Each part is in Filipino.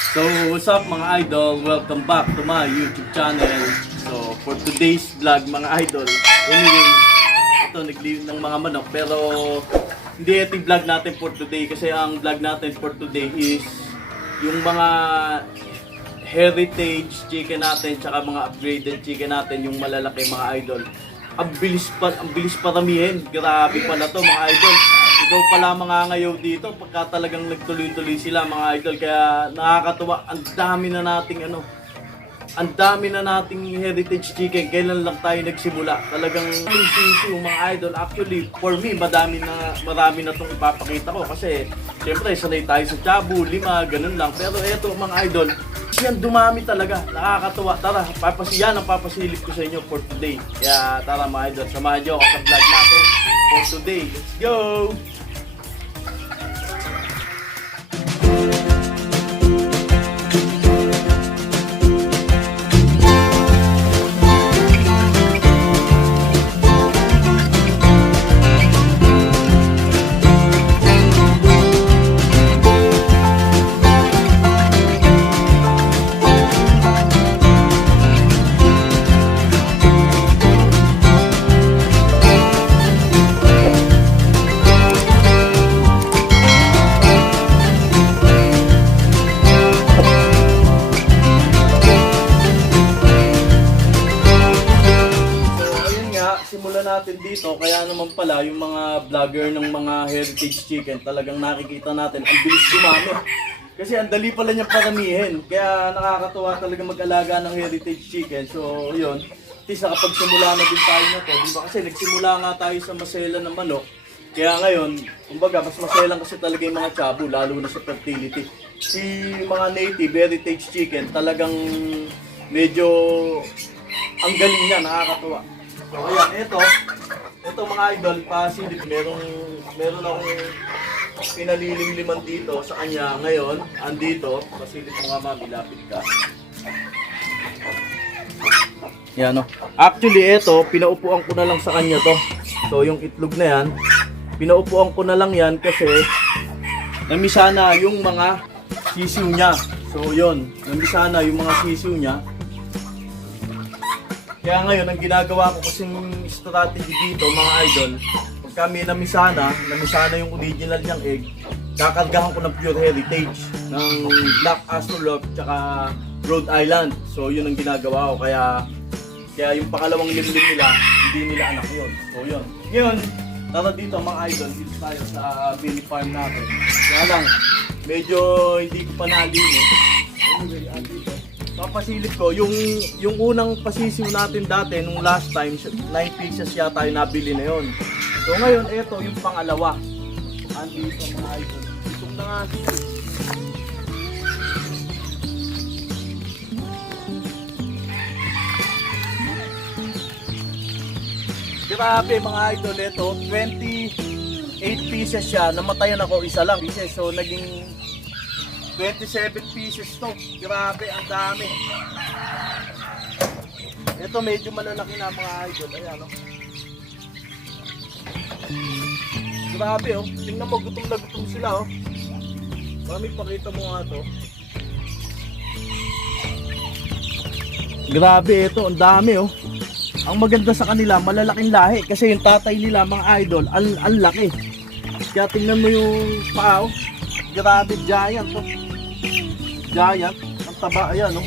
So, what's up mga idol? Welcome back to my YouTube channel. So, for today's vlog mga idol, anyway, ito nagliw ng mga manok pero hindi ito yung vlog natin for today kasi ang vlog natin for today is yung mga heritage chicken natin tsaka mga upgraded chicken natin yung malalaki mga idol. Ang bilis pa, ang bilis paramihin. Grabe pala to mga idol. Ikaw pala mga ngayaw dito pagka talagang nagtuloy-tuloy sila mga idol. Kaya nakakatuwa. Ang dami na nating ano, ang dami na nating heritage chicken. Kailan lang tayo nagsimula. Talagang sisi mga idol. Actually, for me, madami na, marami na itong ipapakita ko. Kasi, syempre, sanay tayo sa chabu, lima, ganun lang. Pero eto mga idol, yan dumami talaga. Nakakatuwa. Tara, papasiyan ang papasilip ko sa inyo for today. Kaya tara mga idol, samahan nyo ako sa vlog natin for today. Let's go! Simulan natin dito. Kaya naman pala, yung mga vlogger ng mga heritage chicken, talagang nakikita natin, ang bilis dumami. Kasi ang dali pala niyang paramihin. Kaya nakakatuwa talaga mag-alaga ng heritage chicken. So, yun. At least nakapagsimula na din tayo na to. Di ba? Kasi nagsimula nga tayo sa masela ng manok. Kaya ngayon, kumbaga, mas maselang kasi talaga yung mga chabu, lalo na sa fertility. Si mga native heritage chicken, talagang medyo ang galing niya, nakakatuwa. So ayan, ito, ito mga idol, pasilip, merong, meron akong pinalilimliman dito sa kanya ngayon, andito, pasilip mo nga mami, lapit ka. Yan no. Actually, ito, pinaupuan ko na lang sa kanya to. So yung itlog na yan, pinaupuan ko na lang yan kasi namisa na yung mga sisiw niya. So yun, namisa na yung mga sisiw niya. Kaya ngayon, ang ginagawa ko kasing strategy dito, mga idol, pag kami namisana, namisana yung original niyang egg, kakargahan ko ng pure heritage ng Black Astrolog tsaka Rhode Island. So yun ang ginagawa ko. Kaya kaya yung pangalawang limlim nila, hindi nila anak yun. So yun. Ngayon, tara dito mga idol, dito tayo sa mini farm natin. Kaya lang, medyo hindi ko pa nalinis. Anyway, andito. Papasilip ko, yung yung unang pasisiw natin dati, nung last time, 9 pieces yata yung nabili na yon. So ngayon, ito yung pangalawa. Andito mga idol. Itong na nga. Grabe mga idol, ito 28 pieces siya. Namatayan ako isa lang pieces. So naging 27 pieces to. Grabe, ang dami. Ito medyo malalaki na mga idol. Ayan, oh. Grabe, oh. Tingnan mo, gutom na gutom sila, oh. Mami, pakita mo nga to. Grabe, ito. Ang dami, oh. Ang maganda sa kanila, malalaking lahi. Kasi yung tatay nila, mga idol, ang, ang laki. Kaya tingnan mo yung paa, oh. Grabe, giant, oh giant. Ang taba, ayan, no?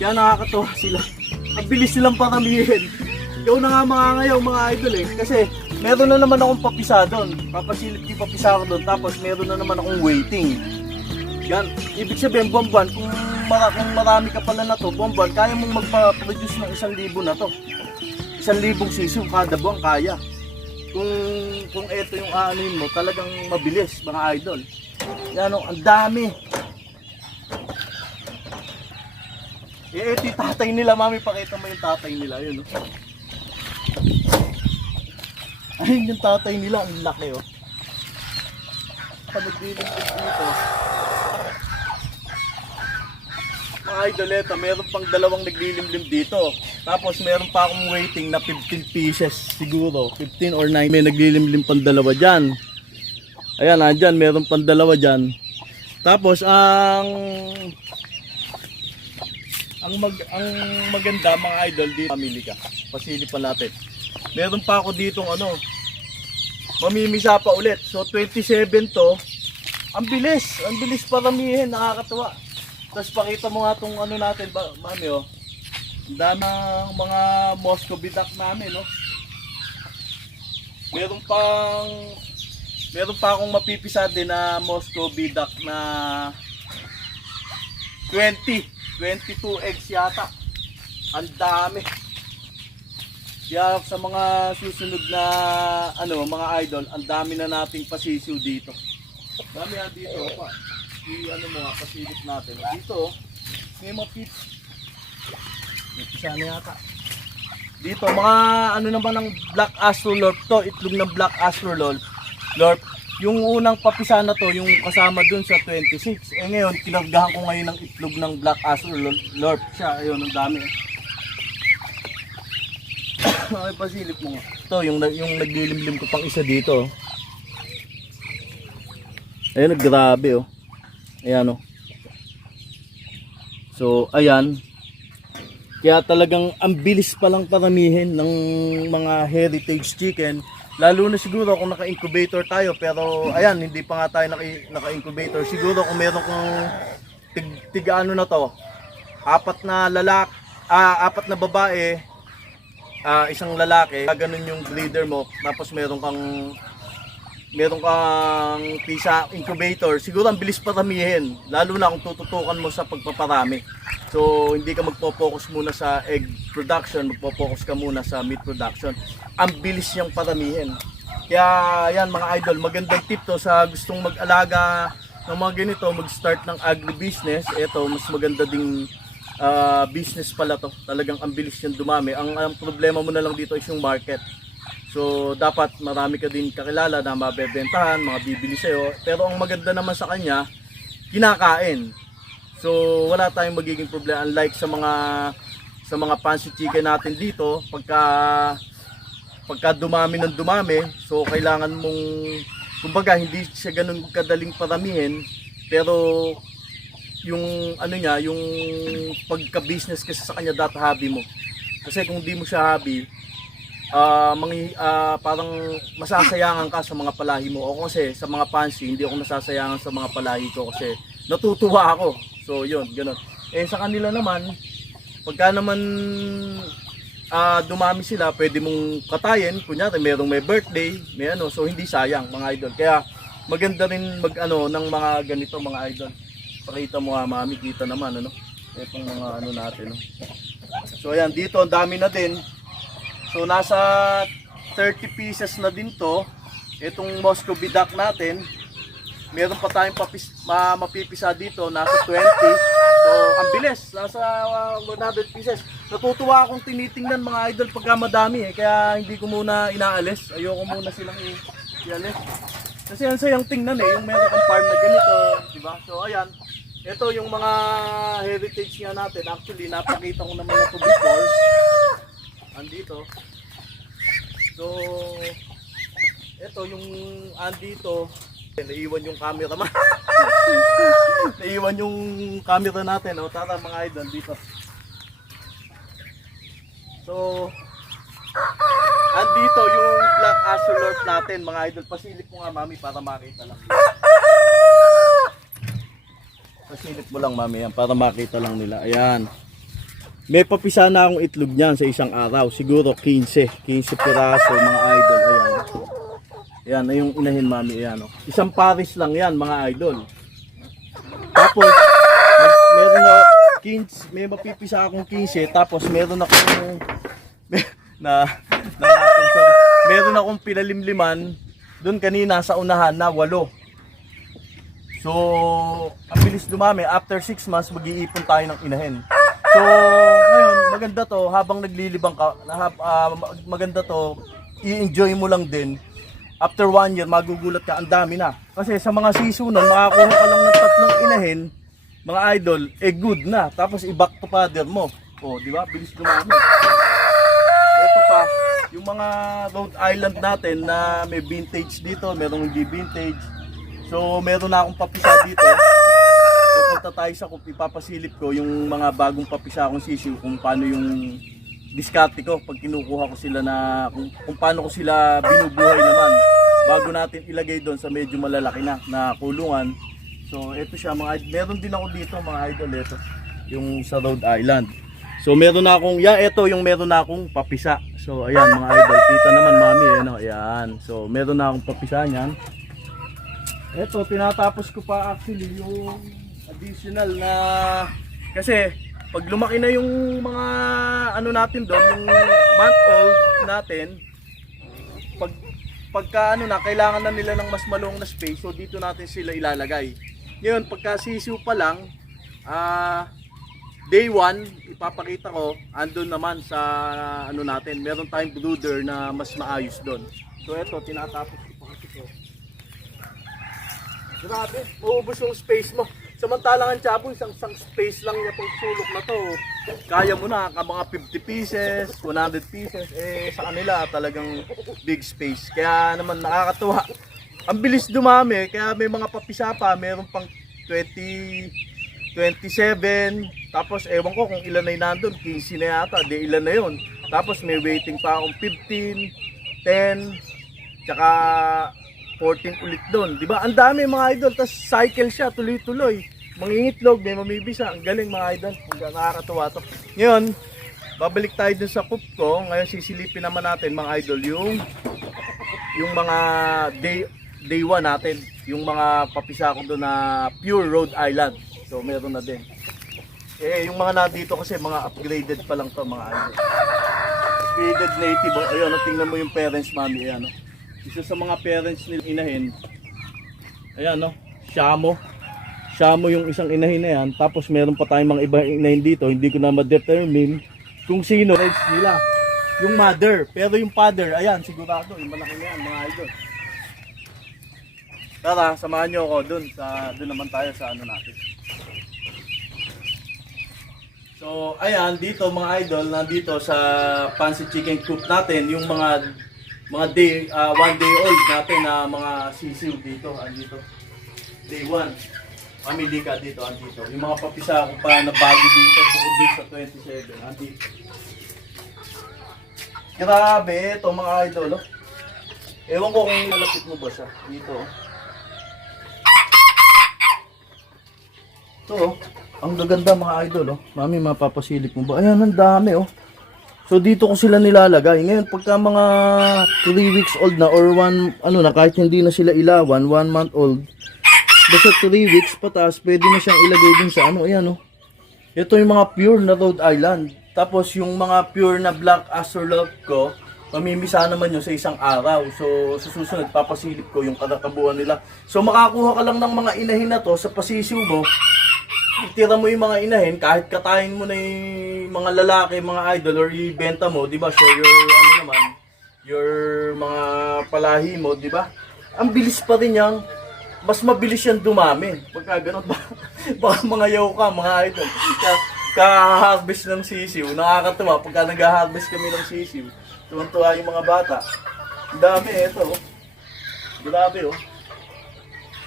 Kaya nakakatuwa sila. Ang bilis silang paramihin. Ikaw na nga mga ngayaw, mga idol eh. Kasi meron na naman akong papisa doon. Papasilip yung papisa ko doon. Tapos meron na naman akong waiting. Yan. Ibig sabihin, buwan-buwan, kung, mara, kung marami ka pala na to, buwan-buwan, kaya mong magpa-produce ng isang libo na to. Isang libong sisiw, kada buwan kaya. Kung kung ito yung aanin mo, talagang mabilis, mga idol. Yan, oh, ang dami. Eh, yung tatay nila, mami. Pakita mo yung tatay nila. Ayun, oh. Ayun yung tatay nila. Ang laki, oh. Pag naglilingkod dito. Mga idol, eto, meron pang dalawang naglilimlim dito. Tapos meron pa akong waiting na 15 pieces siguro. 15 or 9. May naglilimlim pang dalawa dyan. Ayan, andyan, meron pang dalawa dyan. Tapos ang ang mag ang maganda mga idol dito pamili ka. Pasili pa natin. Meron pa ako ditong ano mamimisa pa ulit. So 27 to. Ang bilis, ang bilis paramihin, nakakatuwa. Tapos pakita mo nga tong ano natin ba, mami oh. Ang mga Moscow namin, no? Meron pang meron pa akong mapipisa din na Moscow bidak na 20, 22 eggs yata. Ang dami. Kaya sa mga susunod na ano, mga idol, ang dami na nating pasisiw dito. Dami yan dito pa. I ano mo pasilip natin. Dito, may. May pisa na yata. Dito, mga ano naman ng Black Astro Lorp to, itlog ng Black Astro Lorp. Yung unang papisa na to, yung kasama dun sa 26. Eh ngayon, kinargahan ko ngayon ng itlog ng Black Astro Lorp. Siya, ayun, ang dami. Ay, pasilip mo nga. Ito, yung, yung naglilimlim ko pang isa dito. oh. Ayun, grabe oh. Ayan oh. So, ayan. Kaya talagang ang bilis palang paramihin ng mga heritage chicken. Lalo na siguro kung naka-incubator tayo. Pero ayan, hindi pa nga tayo naka- naka-incubator. Siguro kung meron kong tig, tig na to. Apat na lalak, ah, apat na babae, ah, isang lalaki. Ganun yung breeder mo. Tapos meron kang meron kang pisa incubator, siguro ang bilis paramihin. Lalo na kung tututukan mo sa pagpaparami. So, hindi ka magpo-focus muna sa egg production, magpo-focus ka muna sa meat production. Ang bilis niyang paramihin. Kaya, yan mga idol, magandang tip to sa gustong mag-alaga ng mga ganito, mag-start ng agribusiness. Ito, mas maganda ding ah, business pala to. Talagang ang bilis niyang dumami. Ang, ang problema mo na lang dito is yung market. So, dapat marami ka din kakilala na mabebentahan, mga bibili sa'yo. Pero ang maganda naman sa kanya, kinakain. So, wala tayong magiging problema. Unlike sa mga sa mga fancy chicken natin dito, pagka pagka dumami ng dumami, so kailangan mong kumbaga hindi siya ganun kadaling paramihin, pero yung ano niya, yung pagka-business kasi sa kanya data hobby mo. Kasi kung di mo siya hobby, ah mangi, ah, parang masasayangan ka sa mga palahi mo. O kasi sa mga fancy, hindi ako nasasayangan sa mga palahi ko kasi natutuwa ako. So yun, ganun. Eh sa kanila naman, pagka naman ah dumami sila, pwede mong katayin. Kunyari, merong may birthday, may ano, so hindi sayang mga idol. Kaya maganda rin mag ano ng mga ganito mga idol. Pakita mo nga mami, kita naman ano. Itong mga ano natin. No? So ayan, dito ang dami na din. So nasa 30 pieces na din to. Itong Moscow Bidak natin. Meron pa tayong papis, ma, mapipisa dito, nasa 20. So ang bilis, nasa uh, 100 pieces. Natutuwa akong tinitingnan mga idol pagka madami eh. Kaya hindi ko muna inaalis. Ayoko muna silang ialis. Kasi ang sayang tingnan eh, yung meron kang farm na ganito, di ba? So ayan, ito yung mga heritage nga natin. Actually, napakita ko naman na to before. Andito. So, ito yung andito. Naiwan yung camera man. Naiwan yung camera natin. O, tara mga idol dito. So, andito yung black axolotl natin mga idol. Pasilip mo nga mami para makita lang. Pasilip mo lang mami yan para makita lang nila. Ayan. May papisa na akong itlog niyan sa isang araw. Siguro 15. 15 piraso mga idol. Ayan. Ayan, na yung inahin mami. Ayan, oh. Isang paris lang yan mga idol. Tapos, meron na 15, may mapipisa akong 15. Tapos meron akong na, na, sorry. meron akong pinalimliman doon kanina sa unahan na 8. So, ang bilis dumami. After 6 months, mag-iipon tayo ng inahin. So, ngayon, maganda to, habang naglilibang ka, ah, maganda to, i-enjoy mo lang din. After one year, magugulat ka, ang dami na. Kasi sa mga seasonan, makakuha ka lang ng tatlong inahin, mga idol, eh good na. Tapos i-back to father mo. O, di ba? Bilis dumami. Yung mga Rhode Island natin na may vintage dito, merong hindi vintage. So, meron na akong papisa dito. pupunta tayo sa kup, ipapasilip ko yung mga bagong papisa akong sisiw kung paano yung diskarte ko pag kinukuha ko sila na kung, kung paano ko sila binubuhay naman bago natin ilagay doon sa medyo malalaki na na kulungan. So ito siya mga meron din ako dito mga idol ito yung sa Rhode Island. So meron na akong yan ito yung meron na akong papisa. So ayan mga idol, kita naman mami ano, ayan. So meron na akong papisa niyan. Ito, tinatapos ko pa actually yung additional na kasi pag lumaki na yung mga ano natin doon, yung month old natin, pag pagka ano na kailangan na nila ng mas malong na space, so dito natin sila ilalagay. Ngayon, pagka sisiw pa lang, ah day 1, ipapakita ko, andun naman sa ano natin, meron tayong brooder na mas maayos doon. So ito, tinatapos ko pa kasi to. Grabe, maubos yung space mo. Samantalang ang Chabo, isang, isang space lang niya pang sulok na to. Kaya mo na, ka mga 50 pieces, 100 pieces, eh sa kanila talagang big space. Kaya naman nakakatuwa. Ang bilis dumami, kaya may mga papisa pa, meron pang 20, 27, tapos ewan ko kung ilan na yung nandun, 15 na yata, di ilan na yun. Tapos may waiting pa akong 15, 10, tsaka 14 ulit doon. Di ba? Ang dami mga idol, tapos cycle siya, tuloy-tuloy. Mangingitlog, may mamibisa. Ang galing mga idol. Ang nakakatuwa to. Ngayon, babalik tayo dun sa coop ko. Ngayon sisilipin naman natin mga idol yung yung mga day day 1 natin. Yung mga papisa ko doon na pure Rhode Island. So meron na din. Eh, yung mga nandito kasi mga upgraded pa lang to mga idol. Upgraded native. oh. Ayun, oh, tingnan mo yung parents mami. Ayan, oh. Isa sa mga parents nila inahin. Ayan, no? Shamo. Shamo yung isang inahin na yan. Tapos meron pa tayong mga ibang inahin dito. Hindi ko na ma-determine kung sino rights nila. Yung mother. Pero yung father, ayan, sigurado. Yung malaki na yan, mga idol. Tara, samahan nyo ako dun. Sa, dun naman tayo sa ano natin. So, ayan, dito mga idol, nandito sa pancit chicken coop natin, yung mga mga day, ah, one day old natin na mga sisiw dito, andito. Day one. Family ka dito, andito. Yung mga papisa ko pa na bago dito, bukod dun sa 27, andito. Grabe, ito mga idol, oh. Ewan ko kung malapit mo ba siya. Dito, oh. Ito, oh. Ang gaganda mga idol, oh. Mami, mapapasilip mo ba? Ayan, ang dami, oh. So dito ko sila nilalagay. Ngayon pagka mga 3 weeks old na or 1 ano na kahit hindi na sila ilawan, 1 month old. Basta 3 weeks pataas, pwede na siyang ilagay din sa ano, ayan oh. Ito yung mga pure na Rhode Island. Tapos yung mga pure na Black Astrolot ko, mamimisa naman yun sa isang araw. So sa susunod papasilip ko yung kadakabuan nila. So makakuha ka lang ng mga inahin na to sa pasisiw mo itira mo yung mga inahin, kahit katayin mo na yung mga lalaki, mga idol, or ibenta mo, di ba, share your, ano naman, your mga palahi mo, di ba? Ang bilis pa rin yan. Mas mabilis yan dumami. Pagka ganun, baka, baka mga yaw ka, mga idol. Ka, ka-harvest ng sisiw. Nakakatuwa, pagka nag-harvest kami ng sisiw, tuwan-tuwa yung mga bata. Ang dami, eto. oh. Grabe, oh.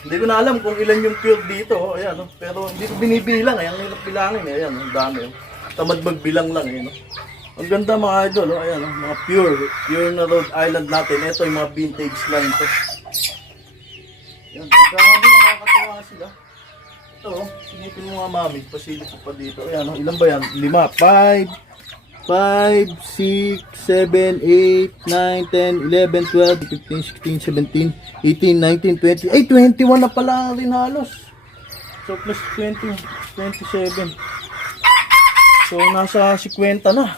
Hindi ko na alam kung ilan yung pure dito. Ayan, oh. Pero hindi ko binibilang. Ayan, hirap bilangin. Eh. Ayan, ang dami. Oh. Tamad magbilang lang. Eh, no? Ang ganda mga idol. Oh. Ayan, oh. mga pure. Pure na Rhode Island natin. Ito yung mga vintage line to. Ayan, grabe nakakatawa sila. Ito, oh. Sinipin mo nga mami. Pasilip ko pa dito. Ayan, oh. ilan ba yan? Lima. Five. 5, 6, 7, 8, 9, 10, 11, 12, 15, 16, 17, 18, 19, 20. Ay, 21 na pala rin halos. So, plus 20, 27. So, nasa 50 na.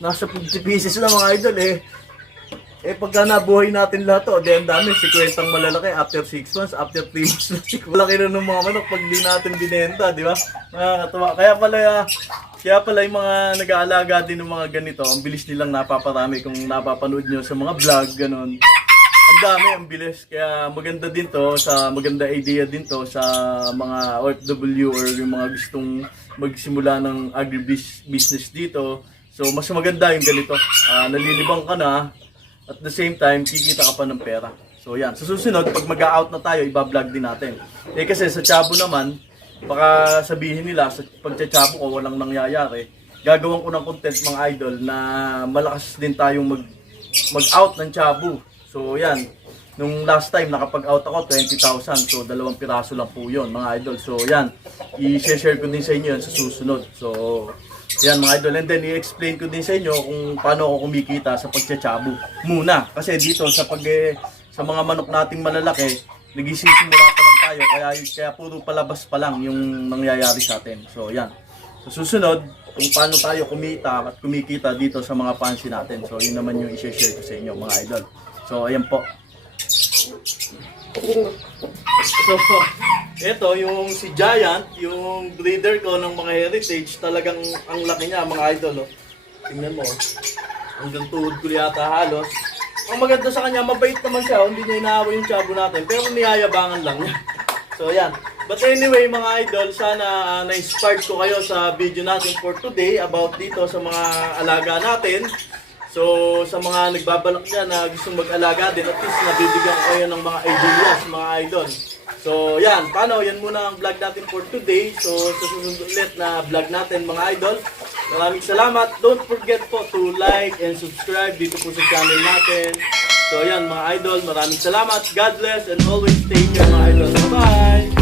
Nasa 50 pieces na mga idol eh. Eh, pagka nabuhay natin lahat to, ang dami, 50 ang malalaki after 6 months, after 3 months. Malaki na ng mga manok pag di natin binenta, di ba? Nakakatawa. Kaya pala, ah, kaya pala yung mga nag-aalaga din ng mga ganito, ang bilis nilang napaparami kung napapanood nyo sa mga vlog, ganun. Ang dami, ang bilis. Kaya maganda din to, sa maganda idea din to sa mga OFW or yung mga gustong magsimula ng agribusiness dito. So, mas maganda yung ganito. Ah, nalilibang ka na, at the same time, kikita ka pa ng pera. So yan, sa susunod, pag mag-out na tayo, iba-vlog din natin. Eh kasi sa Chabo naman, baka sabihin nila sa pagtsatsapo ko walang nangyayari. Gagawan ko ng content mga idol na malakas din tayong mag mag-out ng chabu. So yan, nung last time nakapag-out ako 20,000. So dalawang piraso lang po 'yon mga idol. So yan, i-share ko din sa inyo yan sa susunod. So yan mga idol and then i-explain ko din sa inyo kung paano ako kumikita sa pagtsatsabu. Muna kasi dito sa pag eh, sa mga manok nating malalaki, nagsisimula pa tayo kaya kaya puro palabas pa lang yung nangyayari sa atin. So yan. Sa susunod, kung paano tayo kumita at kumikita dito sa mga fancy natin. So yun naman yung i-share ko sa inyo mga idol. So ayan po. So, ito yung si Giant, yung breeder ko ng mga heritage, talagang ang laki niya mga idol. Oh. Tingnan mo. oh. Hanggang tuhod ko yata halos. Ang maganda sa kanya, mabait naman siya. oh. Hindi niya inaaway yung chabo natin. Pero niyayabangan lang niya. So, yan. But anyway, mga idol, sana ah, na-inspired ko kayo sa video natin for today about dito sa mga alaga natin. So, sa mga nagbabalak dyan na gusto mag-alaga din, at least nabibigyan kayo ng mga ideas, mga idol. So, yan. Paano? Yan muna ang vlog natin for today. So, sa susunod ulit na vlog natin, mga idol. Maraming salamat. Don't forget po to like and subscribe dito po sa channel natin. So, yan, mga idol. Maraming salamat. God bless and always take care, mga idol. Bye-bye!